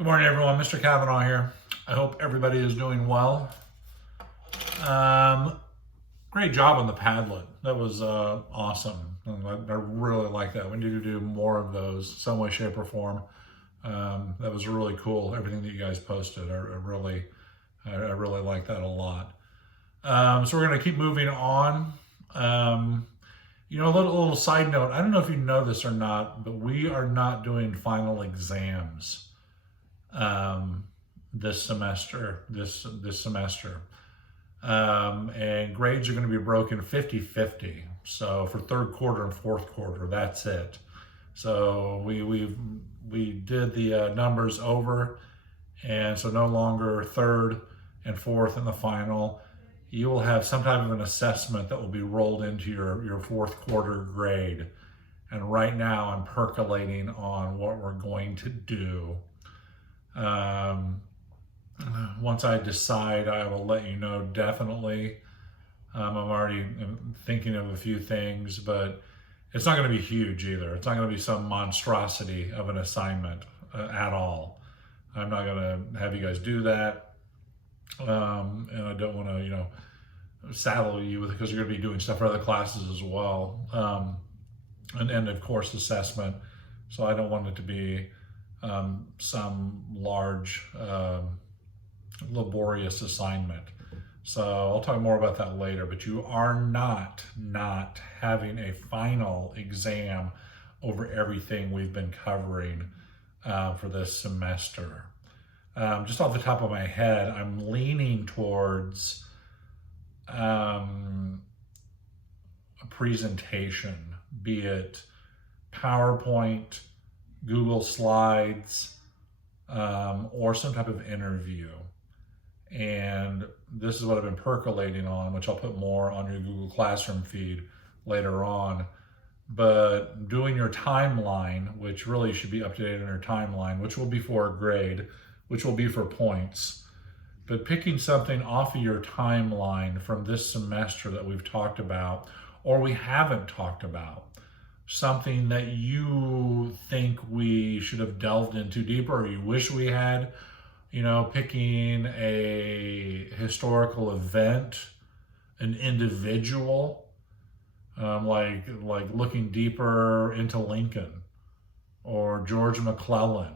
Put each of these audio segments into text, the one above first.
Good morning, everyone. Mr. Kavanaugh here. I hope everybody is doing well. Um, Great job on the Padlet. That was awesome. I really like that. We need to do more of those, some way, shape, or form. That was really cool. Everything that you guys posted, I really like that a lot. So we're going to keep moving on. A little side note. I don't know if you know this or not, but we are not doing final exams um, this semester. This semester, and grades are going to be broken 50-50. So for third quarter and fourth quarter, that's it. So we did the numbers over, and so no longer third and fourth in the final. You will have some type of an assessment that will be rolled into your fourth quarter grade. And right now I'm percolating on what we're going to do. Um, Once I decide, I will let you know definitely. I'm already thinking of a few things, but it's not going to be huge either. It's not going to be some monstrosity of an assignment at all. I'm not going to have you guys do that. And I don't want to, saddle you with it because you're going to be doing stuff for other classes as well. And of course, assessment. So I don't want it to be some large, laborious assignment. So I'll talk more about that later, but you are not having a final exam over everything we've been covering for this semester. Just off the top of my head, I'm leaning towards a presentation, be it PowerPoint, Google Slides, or some type of interview. And this is what I've been percolating on, which I'll put more on your Google Classroom feed later on. But doing your timeline, which really should be updated on your timeline, which will be for a grade, which will be for points. But picking something off of your timeline from this semester that we've talked about, or we haven't talked about, something that you think we should have delved into deeper, or you wish we had, picking a historical event, an individual, like looking deeper into Lincoln or George McClellan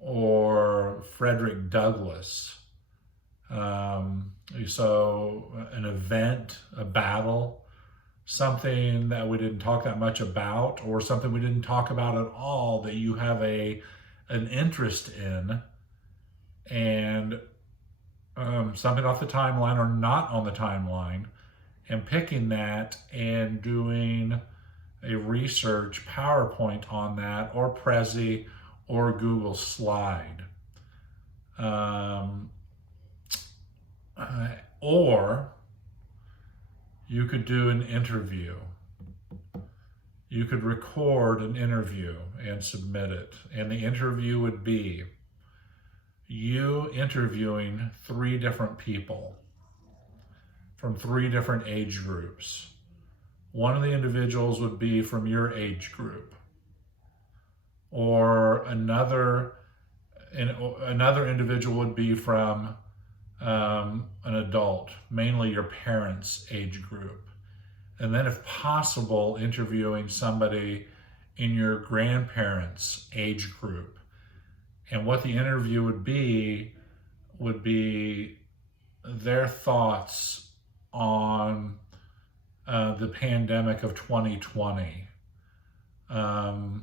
or Frederick Douglass. So an event, a battle, something that we didn't talk that much about, or something we didn't talk about at all that you have an interest in, and something off the timeline or not on the timeline, and picking that and doing a research PowerPoint on that, or Prezi, or Google Slide. Or you could do an interview. You could record an interview and submit it. And the interview would be you interviewing 3 different people from 3 different age groups. One of the individuals would be from your age group, or another individual would be from an adult, mainly your parents' age group. And then if possible, interviewing somebody in your grandparents' age group. And what the interview would be their thoughts on the pandemic of 2020. I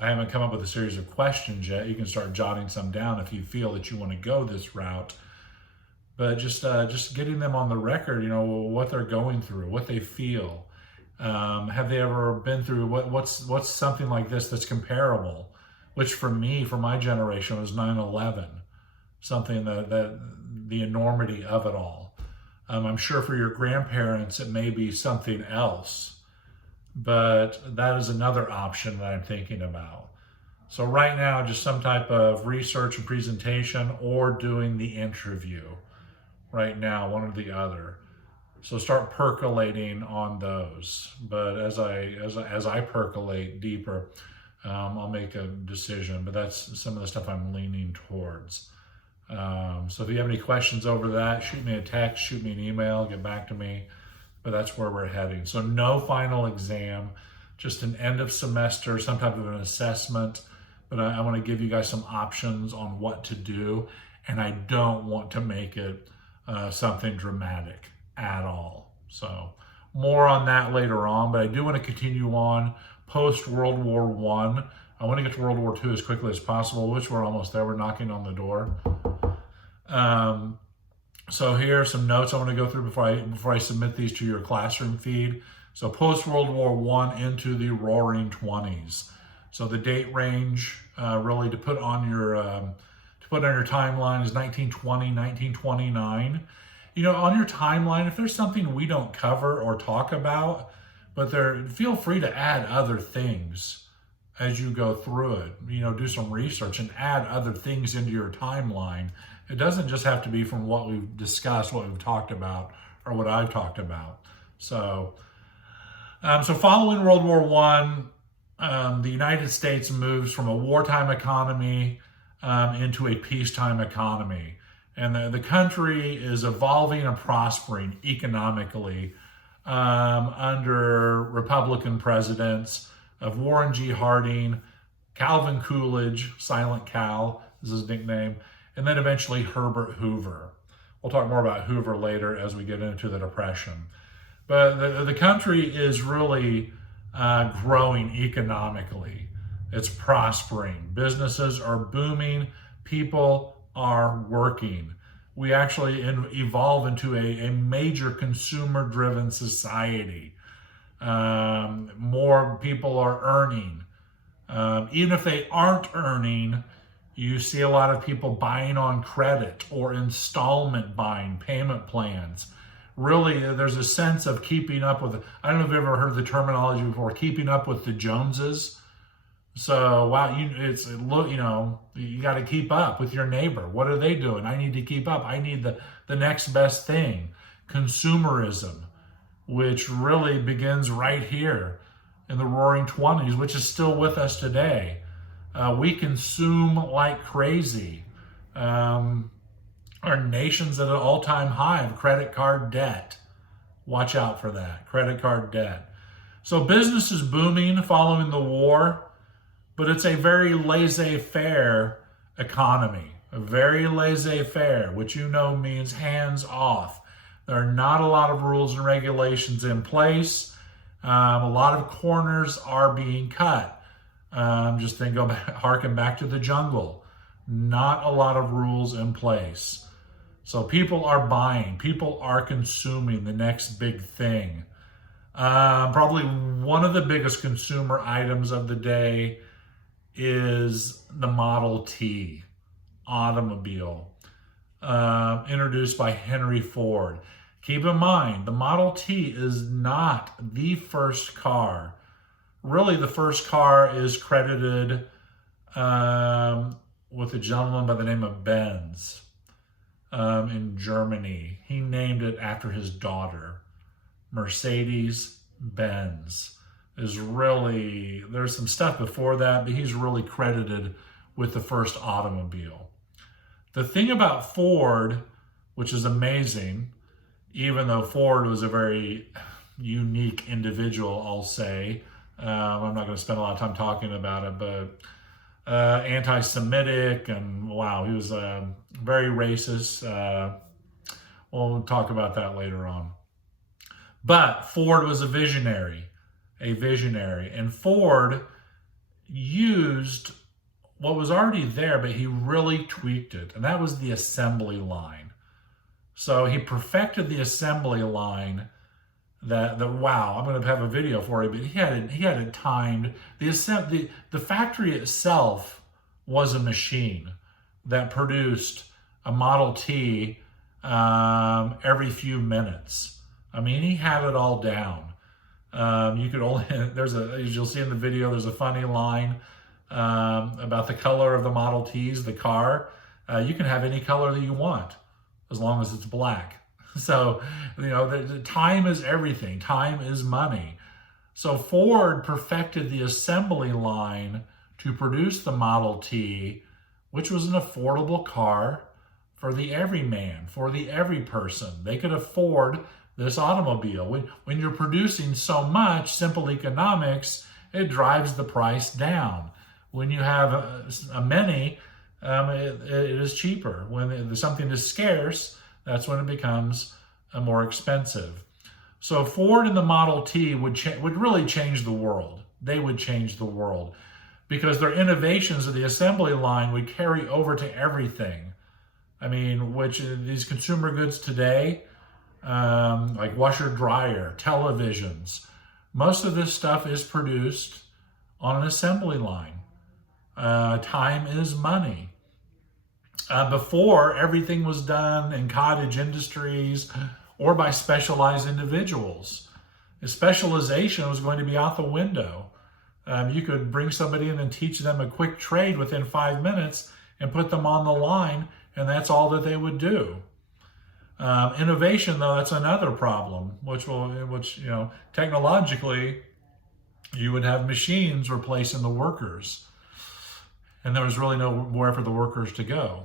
haven't come up with a series of questions yet. You can start jotting some down if you feel that you want to go this route. But just getting them on the record, what they're going through, what they feel. Have they ever been through what's something like this that's comparable? Which for me, for my generation, was 9/11. Something that the enormity of it all. I'm sure for your grandparents it may be something else, but that is another option that I'm thinking about. So right now, just some type of research and presentation, or doing the interview. Right now, one or the other. So start percolating on those. But as I percolate deeper, I'll make a decision, but that's some of the stuff I'm leaning towards. So if you have any questions over that, shoot me a text, shoot me an email, get back to me. But that's where we're heading. So no final exam, just an end of semester, some type of an assessment. But I want to give you guys some options on what to do. And I don't want to make it something dramatic at all. So more on that later on, but I do want to continue on post World War I. I want to get to World War II as quickly as possible, which we're almost there. We're knocking on the door. So here are some notes I want to go through before I submit these to your classroom feed. So post World War I into the Roaring 20s. So the date range really to put on your timeline is 1920, 1929. You know, on your timeline, if there's something we don't cover or talk about, but feel free to add other things as you go through it. You know, do some research and add other things into your timeline. It doesn't just have to be from what we've discussed, what we've talked about, or what I've talked about. So following World War I, the United States moves from a wartime economy into a peacetime economy. And the country is evolving and prospering economically under Republican presidents of Warren G. Harding, Calvin Coolidge, Silent Cal is his nickname, and then eventually Herbert Hoover. We'll talk more about Hoover later as we get into the Depression. But the country is really growing economically. It's prospering. Businesses are booming. People are working. We actually evolve into a major consumer-driven society. More people are earning. Even if they aren't earning, you see a lot of people buying on credit or installment buying, payment plans. Really, there's a sense of keeping up with, I don't know if you've ever heard the terminology before, keeping up with the Joneses. So, wow, you got to keep up with your neighbor. What are they doing? I need to keep up. I need the next best thing. Consumerism, which really begins right here in the Roaring 20s, which is still with us today. We consume like crazy. Our nation's at an all-time high of credit card debt. Watch out for that, credit card debt. So business is booming following the war, but it's a very laissez-faire economy. A very laissez-faire, which you know means hands off. There are not a lot of rules and regulations in place. A lot of corners are being cut. Just harken back to the jungle. Not a lot of rules in place. So people are buying, people are consuming the next big thing. Probably one of the biggest consumer items of the day is the Model T automobile, introduced by Henry Ford. Keep in mind, the Model T is not the first car. Really, the first car is credited with a gentleman by the name of Benz in Germany. He named it after his daughter. Mercedes-Benz is really, there's some stuff before that, but he's really credited with the first automobile. The thing about Ford, which is amazing, even though Ford was a very unique individual, I'll say, I'm not going to spend a lot of time talking about it, but anti-Semitic, and wow, he was very racist. We'll talk about that later on. But Ford was a visionary, and Ford used what was already there, but he really tweaked it, and that was the assembly line. So he perfected the assembly line. Wow, I'm going to have a video for you, but he had it timed. The factory itself was a machine that produced a Model T every few minutes. I mean, he had it all down. You could only, as you'll see in the video, there's a funny line about the color of the Model Ts, the car. You can have any color that you want as long as it's black. So, the time is everything. Time is money. So Ford perfected the assembly line to produce the Model T, which was an affordable car for the everyman, for the every person. They could afford this automobile. When you're producing so much, simple economics, it drives the price down. When you have a many, it is cheaper. When something is scarce, that's when it becomes more expensive. So Ford and the Model T would really change the world. They would change the world because their innovations of the assembly line would carry over to everything. I mean, which these consumer goods today, like washer, dryer, televisions, most of this stuff is produced on an assembly line. Time is money. Before, everything was done in cottage industries or by specialized individuals. The specialization was going to be out the window. You could bring somebody in and teach them a quick trade within 5 minutes and put them on the line, and that's all that they would do. Innovation, though, that's another problem, which technologically, you would have machines replacing the workers, and there was really nowhere for the workers to go.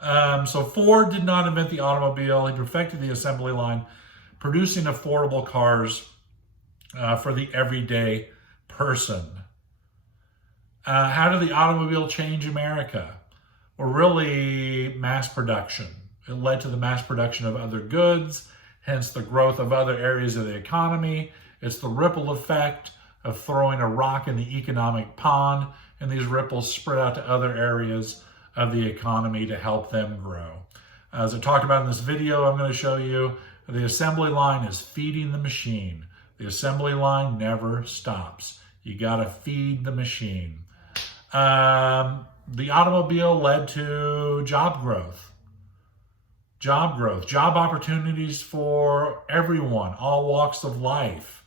So Ford did not invent the automobile. He perfected the assembly line, producing affordable cars for the everyday person. How did the automobile change America? Well, really mass production. It led to the mass production of other goods, hence the growth of other areas of the economy. It's the ripple effect of throwing a rock in the economic pond, and these ripples spread out to other areas of the economy to help them grow. As I talked about in this video, I'm going to show you the assembly line is feeding the machine. The assembly line never stops. You got to feed the machine. The automobile led to job growth. Job opportunities for everyone, all walks of life.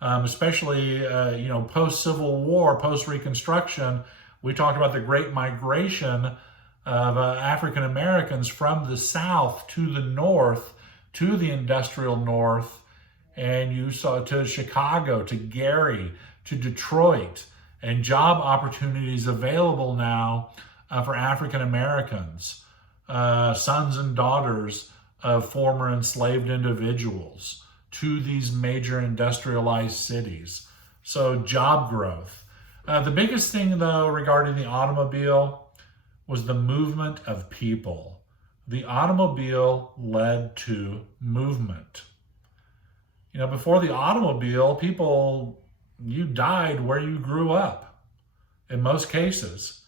Especially, post-Civil War, post-Reconstruction, we talked about the Great Migration of African Americans from the South to the North, to the industrial North, and you saw to Chicago, to Gary, to Detroit, and job opportunities available now for African Americans, sons and daughters of former enslaved individuals, to these major industrialized cities. So job growth. The biggest thing, though, regarding the automobile was the movement of people. The automobile led to movement. Before the automobile, you died where you grew up, in most cases.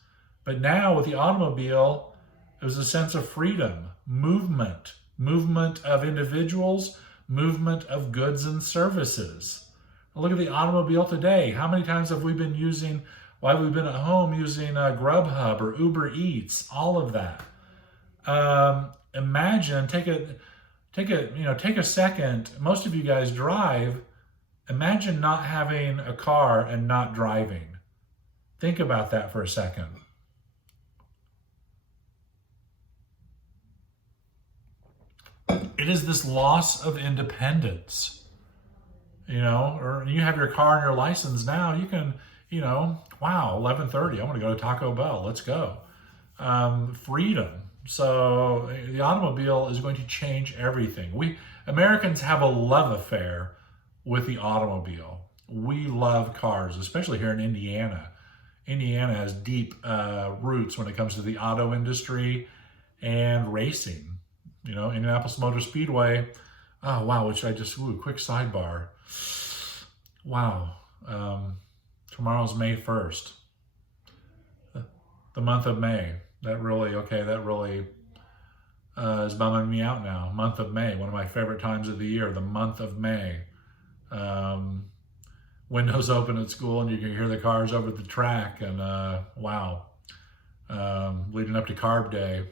But now with the automobile, there's a sense of freedom, movement of individuals, movement of goods and services. Look at the automobile today. How many times have we been while we've been at home using Grubhub or Uber Eats, all of that. Imagine, take a second. Most of you guys drive. Imagine not having a car and not driving. Think about that for a second. It is this loss of independence. Or you have your car and your license now, you can, wow, 11:30, I want to go to Taco Bell, let's go. Freedom. So the automobile is going to change everything. We Americans have a love affair with the automobile. We love cars, especially here in Indiana. Indiana has deep roots when it comes to the auto industry and racing. Indianapolis Motor Speedway. Oh, wow, quick sidebar. Wow. Tomorrow's May 1st. The month of May. That really is bumming me out now. Month of May, one of my favorite times of the year, the month of May. Windows open at school and you can hear the cars over the track and wow. Leading up to Carb Day.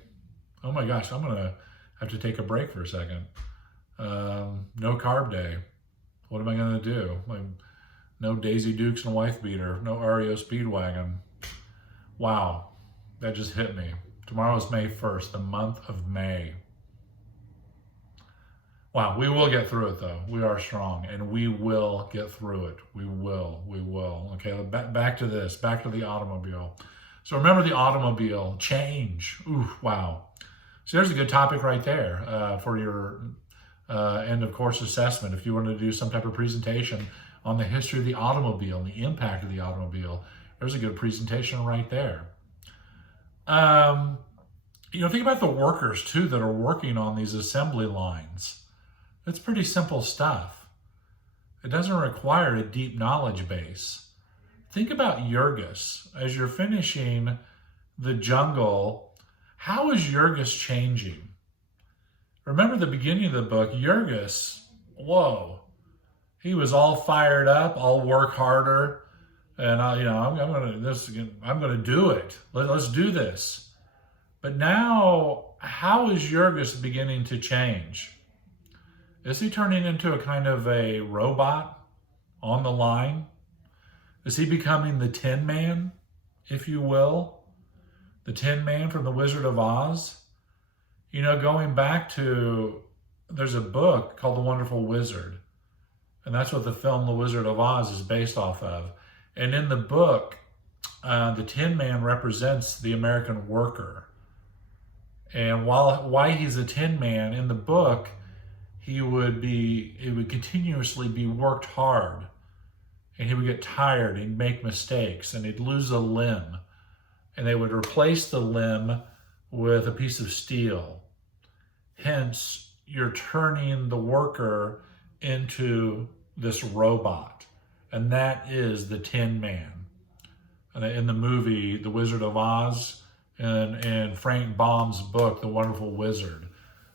Oh my gosh, I'm going to have to take a break for a second. No Carb Day. What am I going to do? No Daisy Dukes and Wife Beater. No REO Speedwagon. Wow. That just hit me. Tomorrow is May 1st, the month of May. Wow, we will get through it though. We are strong and we will get through it. We will. Okay, back to this, back to the automobile. So remember the automobile, change. Ooh, wow. So there's a good topic right there for your end of course assessment. If you want to do some type of presentation on the history of the automobile and the impact of the automobile, there's a good presentation right there. Think about the workers too that are working on these assembly lines. It's pretty simple stuff. It doesn't require a deep knowledge base. Think about Jurgis. As you're finishing the jungle, how is Jurgis changing? Remember the beginning of the book, Jurgis, whoa, he was all fired up, I'll work harder, and I'm gonna do it. Let's do this. But now, how is Jurgis beginning to change? Is he turning into a kind of a robot on the line? Is he becoming the Tin Man, if you will? The Tin Man from The Wizard of Oz? Going back to, there's a book called The Wonderful Wizard. And that's what the film The Wizard of Oz is based off of. And in the book, the Tin Man represents the American worker. And why he's a Tin Man, in the book, it would continuously be worked hard. And he would get tired, he'd make mistakes, and he'd lose a limb. And they would replace the limb with a piece of steel. Hence, you're turning the worker into this robot. And that is the Tin Man. In the movie, The Wizard of Oz, and Frank Baum's book, The Wonderful Wizard.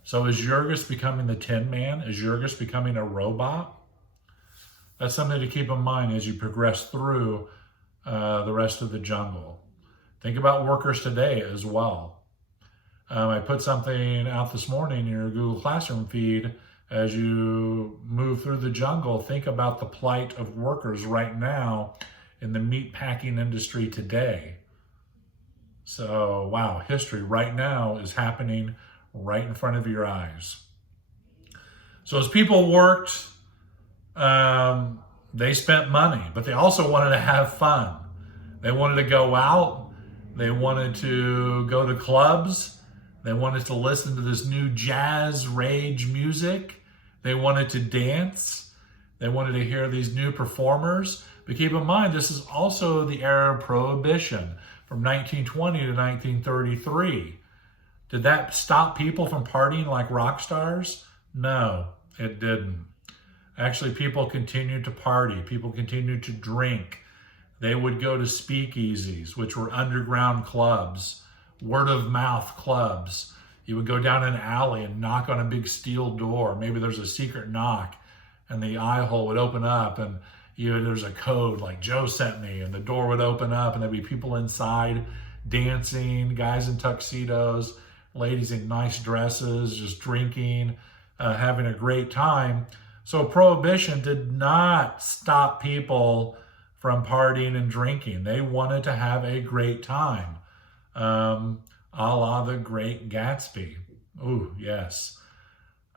So is Jurgis becoming the Tin Man? Is Jurgis becoming a robot? That's something to keep in mind as you progress through the rest of the jungle. Think about workers today as well. I put something out this morning in your Google Classroom feed. As you move through the jungle, think about the plight of workers right now in the meat packing industry today. So, wow, history right now is happening right in front of your eyes. So as people worked, they spent money, but they also wanted to have fun. They wanted to go out. They wanted to go to clubs. They wanted to listen to this new jazz rage music. They wanted to dance. They wanted to hear these new performers. But keep in mind, this is also the era of Prohibition from 1920 to 1933. Did that stop people from partying like rock stars? No, it didn't. Actually, people continued to party. People continued to drink. They would go to speakeasies, which were underground clubs, word of mouth clubs. You would go down an alley and knock on a big steel door. Maybe there's a secret knock and the eye hole would open up and there's a code like Joe sent me, and the door would open up and there'd be people inside dancing, guys in tuxedos, ladies in nice dresses, just drinking, having a great time. So Prohibition did not stop people from partying and drinking. They wanted to have a great time. A la The Great Gatsby. Ooh, yes.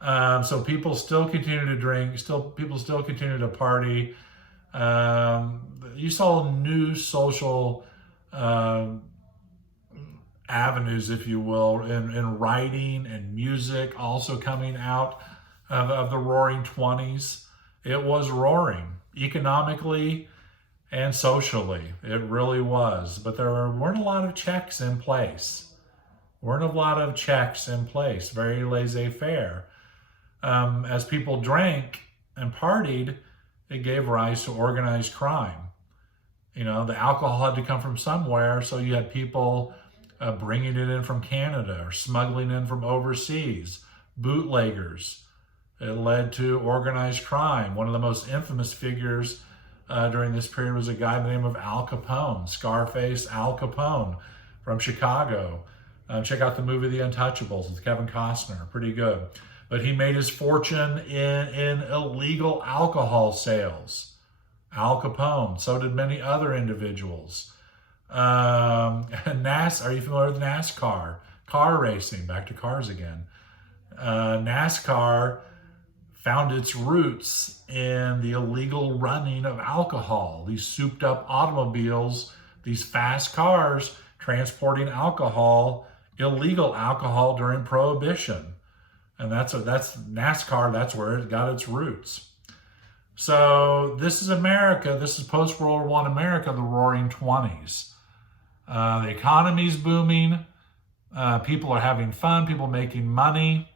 So people still continue to drink, people still continue to party. You saw new social avenues, if you will, in writing and music also coming out of the Roaring 20s. It was roaring economically and socially. It really was. But there weren't a lot of checks in place. Very laissez-faire. As people drank and partied, it gave rise to organized crime. The alcohol had to come from somewhere, so you had people bringing it in from Canada or smuggling in from overseas, bootleggers. It led to organized crime. One of the most infamous figures during this period was a guy by the name of Al Capone, Scarface Al Capone from Chicago. Check out the movie The Untouchables with Kevin Costner, pretty good. But he made his fortune in illegal alcohol sales. Al Capone, so did many other individuals. Are you familiar with NASCAR? Car racing, back to cars again. NASCAR found its roots in the illegal running of alcohol. These souped up automobiles, these fast cars transporting alcohol, illegal alcohol during Prohibition. And that's NASCAR, that's where it got its roots. So this is America, this is post-World War I America, the Roaring 20s. The economy's booming, people are having fun, people making money.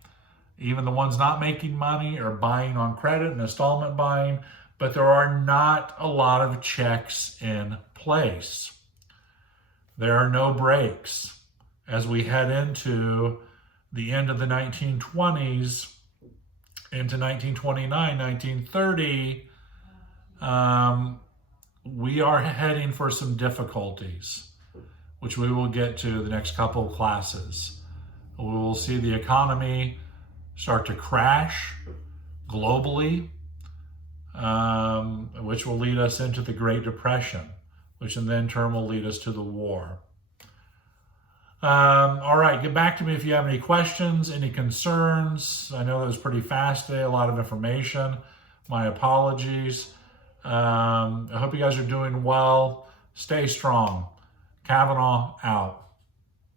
Even the ones not making money are buying on credit and installment buying, but there are not a lot of checks in place. There are no brakes. As we head into the end of the 1920s, into 1929, 1930, we are heading for some difficulties, which we will get to the next couple of classes. We will see the economy start to crash globally, which will lead us into the Great Depression, which in then turn will lead us to the war. All right, get back to me if you have any questions, any concerns. I know that was pretty fast today, a lot of information. My apologies. I hope you guys are doing well. Stay strong. Kavanaugh out.